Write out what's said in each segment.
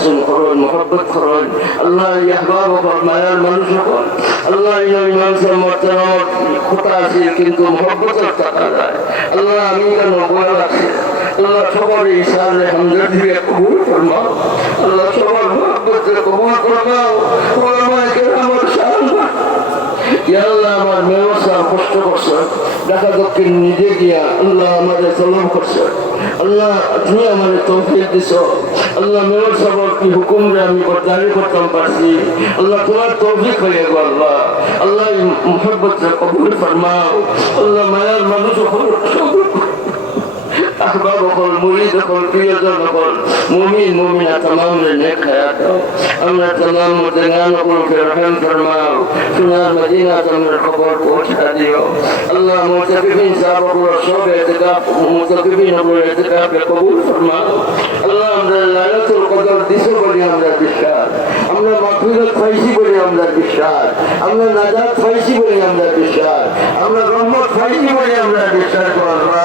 পছন্দ করুন, মহব্বত করুন। আল্লাহ ইয়াহবাব মায়ার মানুষ হল আল্লাহ এই খোটা আছে, কিন্তু মহব্বতের আল্লাহ, আমি লাগছে আল্লাহ, সবার ইশারে হামদর্দিকে কবুল ফরমাও আল্লাহ, সবার কবুল আল্লাহ, আমার মেয়সা কষ্ট করছে দেখা দক্ষিণ নিজে গিয়া আল্লাহ আমাদের চলন করছে। আল্লাহ তুমি আমাদের তৌফিক দিছ। আল্লাহ মেয়র সাহেব কি হুকুম রে আমি বরদারি করতাম পারছি। আল্লাহ তোমার তৌফিক হয়ে গো আল্লাহ। আল্লাহ মোহাম্মদ কবুল ফরমাও। আল্লাহ মায়ার মানুষ আহবাবকল মুরিদকল, প্রিয়জনকল, মুমিন, মুমিনা, তমাম রে নেক হায়াত। দাও আমরা তমাম মুদিনানকল কে রহম ফরমাও। সুনার মদিনা তোমার খবর পৌঁছা দিও। আল্লাহ মুতাফিফিন সাহাবকল সব এতেকাফ মুতাফিফিন হবল এতেকাফ কবুল ফরমাও। আল্লাহ আমরা লাইলাতুল কদর দিছো বলি আমরা বিশ্বাস। আমরা মাগফিরাত পাইছি বলি আমরা বিশ্বাস। আমরা নাজাত পাইছি বলি আমরা বিশ্বাস। আমরা রহমত পাইছি বলি আমরা বিশ্বাস করবা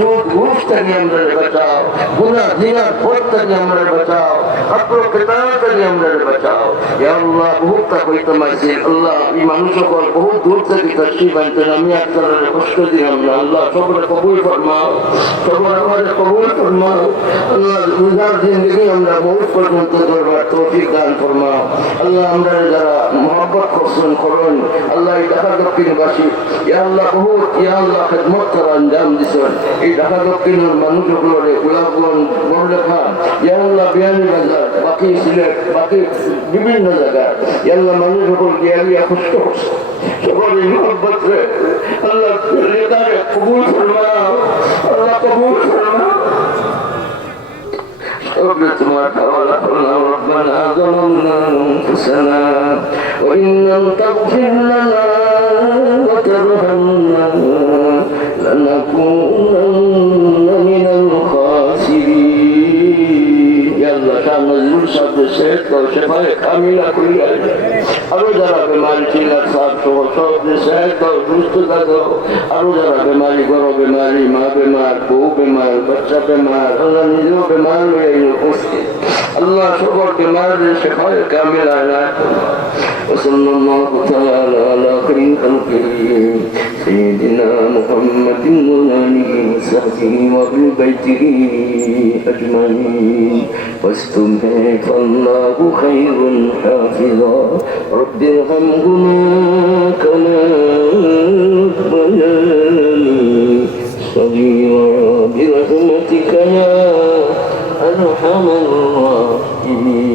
সুদ ঘুষ থেকে আমরা বাঁচাও। গুনা দিনার পথ থেকে আমরা বাঁচাও। আপনার কেতাব থেকে আমরা বাঁচাও। আল্লাহ বহুত তা কইতাম আইছে আল্লাহ, এই মানুষ সকল বহুত দূর থেকে তশরিফ আনতেন আমি আপনার কষ্ট দিলাম না। আল্লাহ, সবরে কবুল ফরমাও। আমাদের জিন্দগি আমরা বহুত পর্যন্ত দান ফরমাও। আল্লাহ, আমরা যারা মহব্বত করছেন, করুন। আল্লাহ দক্ষিণবাসী আল্লাহ, বহুত আল্লাহ, খেদমত করা আঞ্জাম দিছেন। এই ঢাকা দক্ষিণের মানুষগুলোরে গোলাপগঞ্জ বড়লেখা ইয়া আল্লাহ বিয়ানি বাজার বাকি সিলেট বাকি বিভিন্ন জায়গায় ইয়া আল্লাহ মানুষ সকল গিয়া গিয়া কষ্ট করছে সকলের মহব্বত রে আল্লাহ রেদারে কবুল ফরমাও আল্লাহ কবুল ফরমাও ربنا ربنا ظلمنا أنفسنا وإن لم تغفر لنا শাহ নজরুল সাহেব শেষ সেবায় কামিলা করিয়া আরও যারা বেমারি ছিল সাহেব সহ সব দেশে সুস্থ থাকো। আরও যারা বেমারি বেমারি, মা বেমার বউ বেমার বাচ্চা বেমার আল্লাহ নিজেও বেমার হয়ে উপস্থিত আল্লাহ সকল বেমার শেখায় কামিল আলাহ وصلى الله تعالى على خير خلقه سيدنا محمد وآله وصحبه وأهل بيته أجمعين واستمهك الله خير حافظا رب ارحمهما كما أرحم الراحمين.